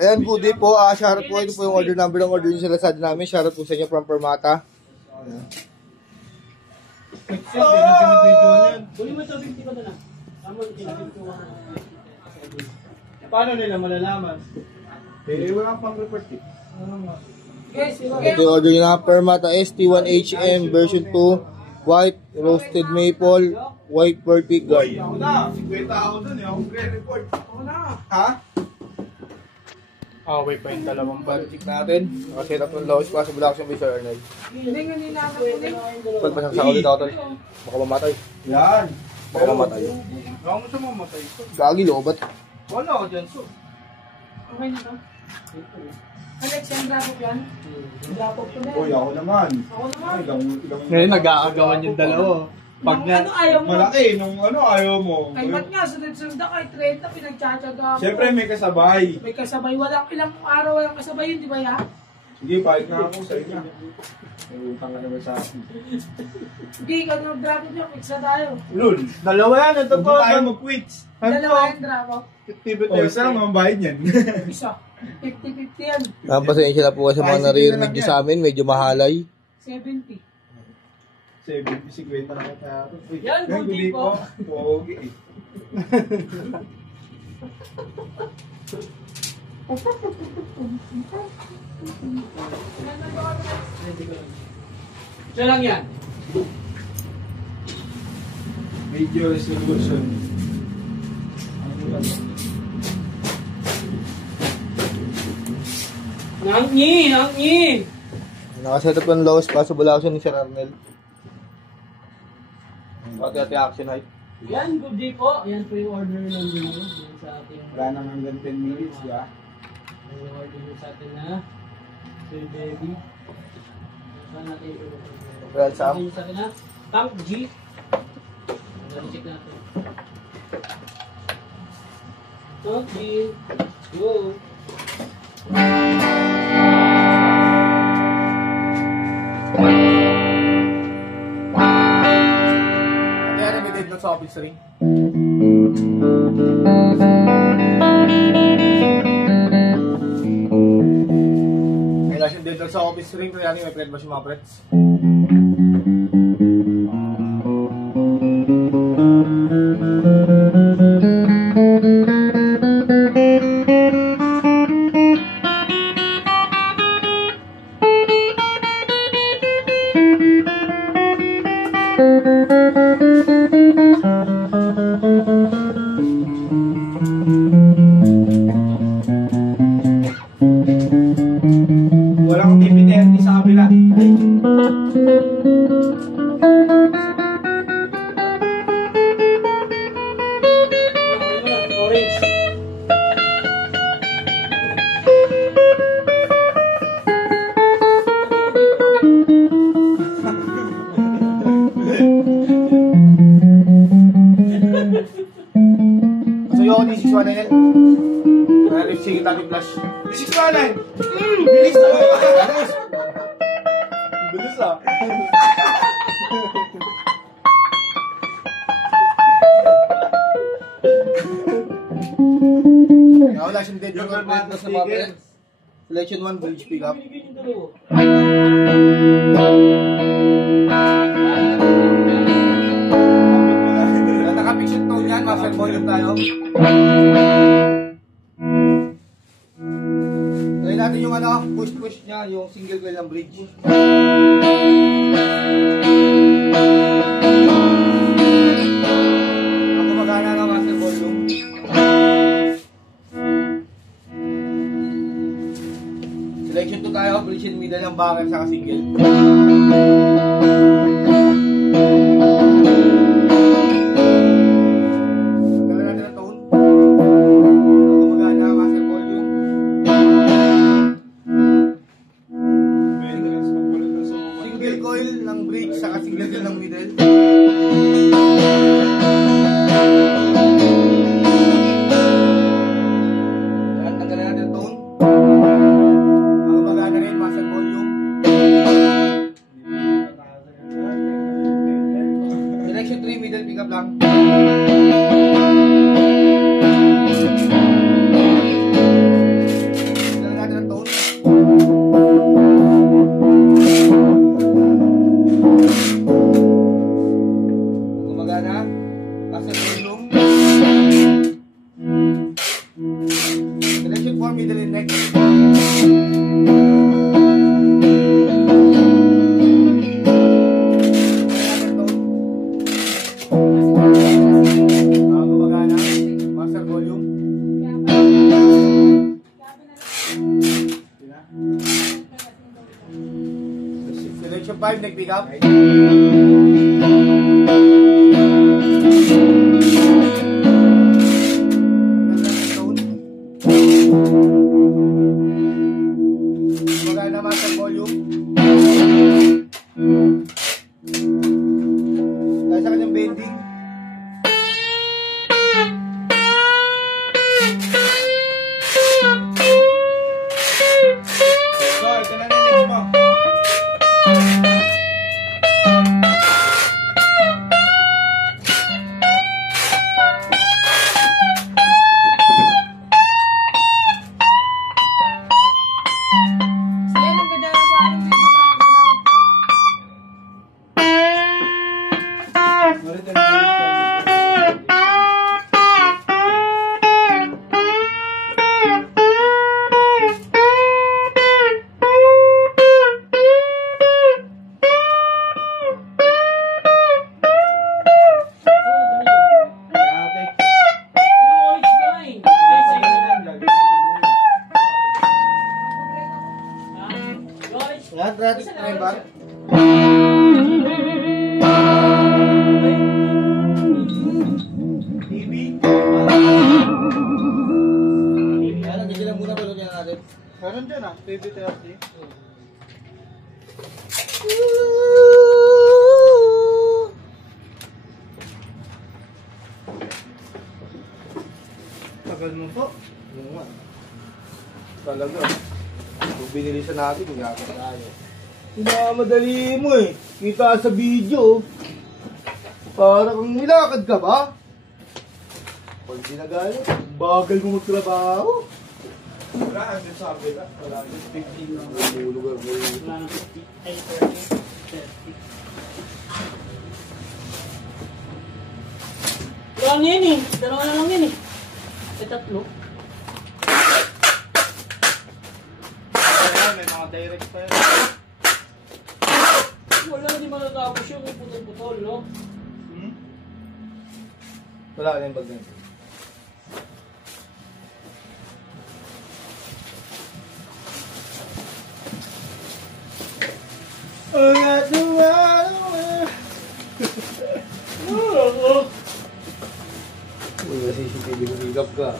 Ayan, good day po. Shoutout po. Ito po yung order number ng order nyo sa Lazada namin. Shoutout po sa inyo from Permata. Paano nila malalaman? Wala pang report eh. Ito yung order nyo na Permata ST1HM version 2 white roasted maple white perfect guard. Ako na, 50 ako dun eh. Ako report. Ako na. Ha? Away pa yung dalawang Para check natin. Set up ng lowest possible action by Sir Arnel. Pagpasang sa ulit ako tol. Baka mamatay. Yan. Baka mamatay. Baka mo siya mamatay. Gagi, lobat. Wala ako dyan, so. Okay na to. Alexandra po yan? Lapop ko na. Uy, ako naman. Ako naman. Ngayon nag-aagawan yung dalawa. Pag na, Ano ayaw mo? Malaki, nung ano ayaw mo. Kay Mat nga, sunod-sunod na kay 30, pinagtsatsaga ako. Siyempre may kasabay. May kasabay. Walang ilang araw, walang kasabay yun, di ba ya? Sige, pahit na ako sa'yo na. May utang ka naman sa akin. Hindi, ikaw na mag-dragon nyo, pizza tayo. Lul. dalawa yan. Ito Huwag po. mo tayo mag-quits. Dalawa yung dragon. O, isa lang ang bayad niyan. Isa. 50-50 yan. Pasensya na po kasi mga naririnig nyo sa amin. Medyo mahalay. 70. 70-50 na kita. Yan, goodie po. Pogi eh. Ito lang yan. Video resolution. Nangin! Nakaset up ng lowest possible action ni Sir Arnel. Pati action height. Yan, goodie po. Yan po yung order ng dito. Yan sa ating... Wala nang hanggang 10 minutes, ya. Yung order nyo sa atin na Sir Baby. Saan natin yung Well, Sam. order nyo sa atin na Tank G. Check natin. Tank G. Go. Kaya nag-dead na sa office ring. Kaya siya dead sa office ring. Kaya may pred ba siya mga preds? Walang DVD sa kabila. Orange. So yung ni 619 yan. Sige tayo flash. 619! Bilis na! Bilis ah. Wala siyang dead yung na sa mga friends. Selection 1 bridge pick up. Naka-fiction tone yan, master volume tayo. Try natin yung ano, push niya, yung single coil ng bridge. Ako magana ng master volume. Selection 2 tayo, bridge in middle ng backer sa single. Tanggalan natin ang tone. Ako magana ng master volume. Single coil ng bridge sa single coil ng middle. Yan, tanggalan natin ang tone. Ako magana rin, master volume. Selection 3, middle pick up lang. 4, middle and neck. Gumagana. Master volume. Selection 5, neck pick up. Maganda master volume. Dahil sa kanyang bending. So, ito na yung next mo. Lahat gratis na yung bar. TV. Kaya nagigil lang muna balon yan natin. Meron dyan ah, TV30. Tagal mo po. Oo nga. Talaga. Kung binilisan natin, gagawin tayo. Madali mo eh. Kita sa video. Para kang nilakad ka ba? Pag sinagalit, bagal mo magtrabaho. Wala, andun sa kabila. Wala, 15 lang. Lugar mo yun. Wala nang 50. Ay, 30. 30. Wala na yan eh. Dalawa na lang yan eh. Ay, tatlo. Ayan, may mga direct pa yun. Wala, hindi matatapos yung putol-putol, no? Wala ka na yung bag na yun. Uy, kasi CCTV humigap ka.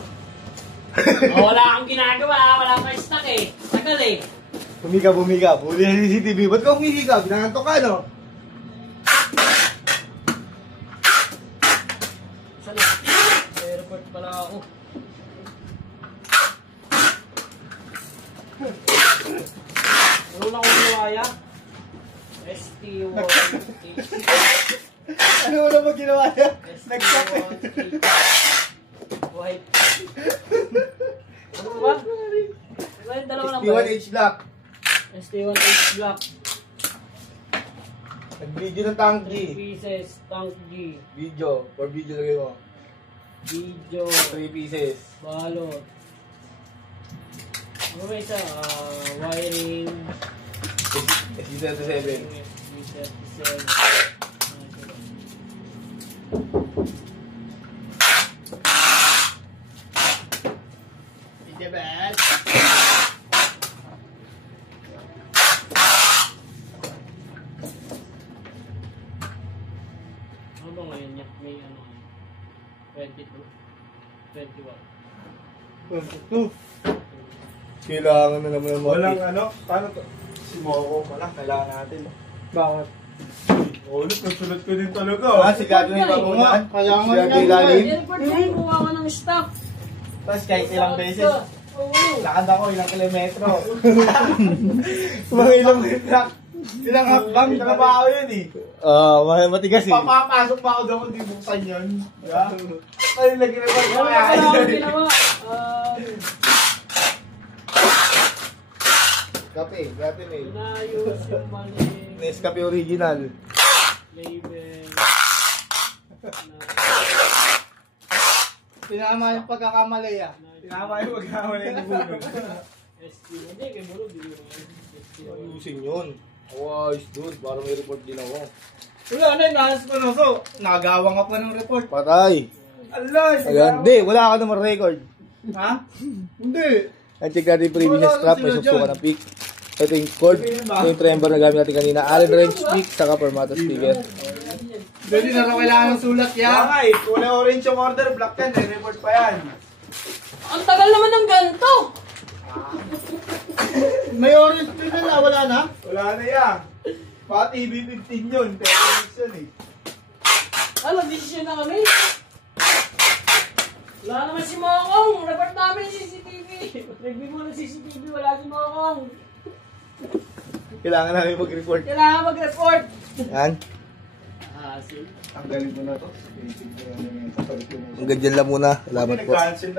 Oh, wala akong ginagawa. Wala akong stock eh. Tagal eh. Humigap. Huli na CCTV. Ba't ka humihigap? Binangantok ka, no? Sa airport pala ako. Ano na akong niwaya? ST1. Ano mo naman ginawa niya? Nag-stop eh. White. Ano ba? Diba yung dalawa lang ba? ST1H lock. ST1H block. Nag-video ng tank 3 G. pieces. Tank G. Video. For video lagay mo. Video. 3 pieces. Balot. Ano ba isa? Wiring. ST37. USB37. Diba? Ano ba ngayon niya? May ano? 22. 21. Kailangan na naman ng Walang ano, paano to? Si Moko pala, kailangan natin. Bakit? Ulit, nagsulat ko din talaga. Ah, sigado na yung babunan. Kaya nga Sigado yan, ilalim. Airport na kumuha ka ng stock. Tapos kahit ilang beses, Oo. lakad ako ilang kilometro. Mga ilang Ilang hakbang, trabaho yun eh. matigas eh. Papapasok pa ako doon, di buksan yun. Diba? Ay, lagi na ba Ano ba pala akong ginawa? Kape, gatin eh. Inayos yung mali. Nescafe original. Label. Tinama yung pagkakamali ah. Tinama yung magkamali ng bulog. SQ. Hindi, kay Muro, di ko SQ. Ayusin yun. Ayos dude, para may report din ako. Wala na, inaas ko na so. Nagawang ka pa ng report. Patay. Allah, Ayan, hindi, wala ka naman record. Ha? Hindi. Ang check natin yung previous strap, may susukan ng pick. Ito yung cord, ito yung trember na gamit natin kanina. Allen wrench pick, saka Permata speaker. Hindi na raw kailangan ng sulat yan. Kaya nga eh, kulay orange yung order, black yan, may report pa yan. Ang tagal naman ng ganito! May orange pick na, wala na? Wala na yan. Pati B15 yun, pero yun eh. Ano, decision na kami? Wala naman si Mokong! Report namin yung CCTV! Review mo ng CCTV, wala si Mokong! Kailangan namin mag-report. Kailangan mag-report! Yan. Ah, sige. Ang galing ko na to. Hanggang dyan lang muna. Salamat po. Nag-cancel na